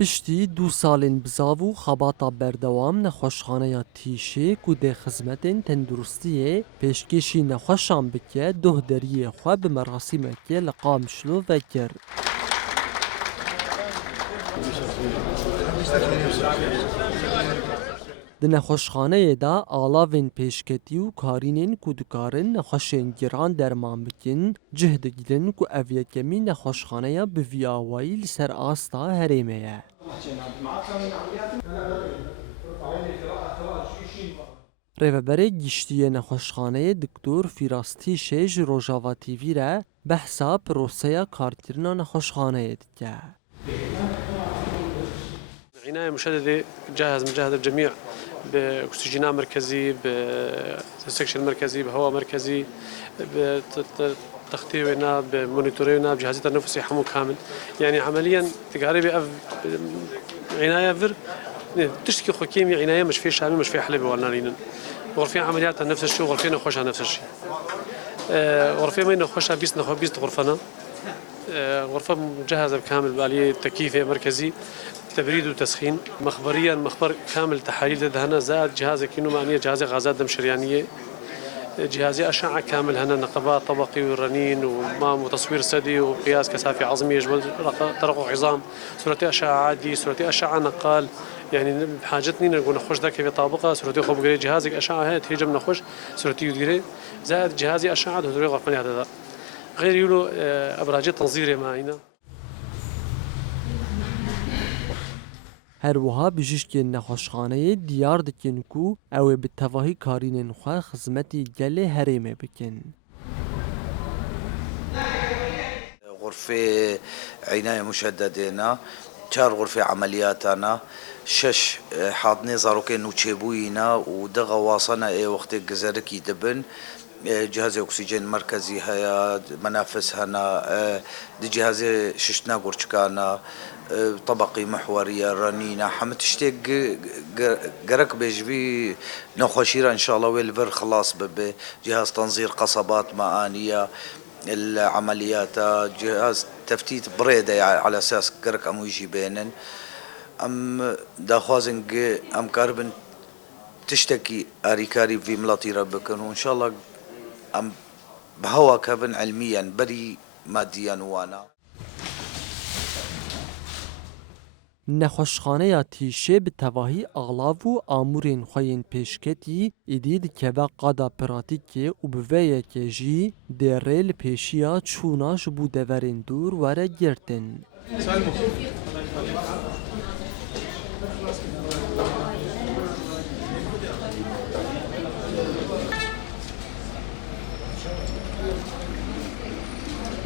پشتی 2 سالên bizav û xebata berdewam nexweşxaneya Tîşê ku dê xizmetên tenduristiyê pêşkêşî nexweşan bike, doh deriyê xwe bi merasîmekê li Qamişlo vekir. Di nexweşxaneyê de alavên pêşketî û karînên ku dikarin nexweşên giran derman bikin, cih digirin ku ev yekemîn nexweşxaneya bi vî awayî li ser asta Herêmê ye. Rêveberê giştiyê nexweşxaneyê Diktor Fîraz Tîşê ji Rojava TV re behsa proseya karkirina nexweşxaneyê dike. عناية مشددة مجهز الجميع بأكسجينات مركزي بسكشن مركزي بهواء مركزي بتغطية بمونيتورينا بجهازات التنفسي حمو كامل يعني عمليا تقاربي عناية فر تشتكي خو كيمياء عناية مش في شامي مش في حلبي والنارين غرفين عمليات نفس الشيء وغرفين نخوشها نفس الشيء غرفين ما نخوشها بيست غرفنا غرفة مجهزة بكامل بآلية تكييف مركزي تبريد وتسخين مخبر كامل تحاليل دهنا زائد جهاز كينومانية جهاز غازات دم شريانية جهاز أشعة كامل هنا نقبات طبقي ورنين ومام وتصوير سدي وقياس كثافة عظمية جبل ترقق عظام صورة أشعة عادي صورة أشعة نقال يعني بحاجتني نقول نخش ذاك في طابقة صورة خو بقري جهازك أشعة هاي تيجي من نخش صورة يديري زائد جهازي أشعة دهوري غرفني هذا غير يقولوا أبراج تنظيري معينا. Herwiha bijîşkên nexweşxaneyê diyar dikin ku ew ê bi tevahî karînên xwe xizmetî gelê Herêmê bikin. غرفة عناية مشددة 4 غرفة عملياتنا 6 حاضنة زاروكين وتشيبوينا ودغا واصنا وقت جزارك يدبن جهاز أكسجين مركزي هيا منافس هنا دي جهاز ششنا قرشكانا طبقي محورية رنينة حمد تشتيق قرق بيجبي نخوشيرا إن شاء الله ويلفر خلاص بجهاز تنظير قصبات مآنية العمليات جهاز تفتيت بريدة على أساس قرق أمو يجي بينن أم داخوازن أم كاربن تشتكي أريكاري في ملاطي ربكن وإن شاء الله أم بهوا كابن علميا بري ماديا وانا Nexweşxaneya Tîşê bi tevahî alav û amûrên xwe yên pêşketî êdî dikeve qada pratîkê û bi vê yekê jî dê rê li pêşiya çûna ji bo deverên dûr were girtin.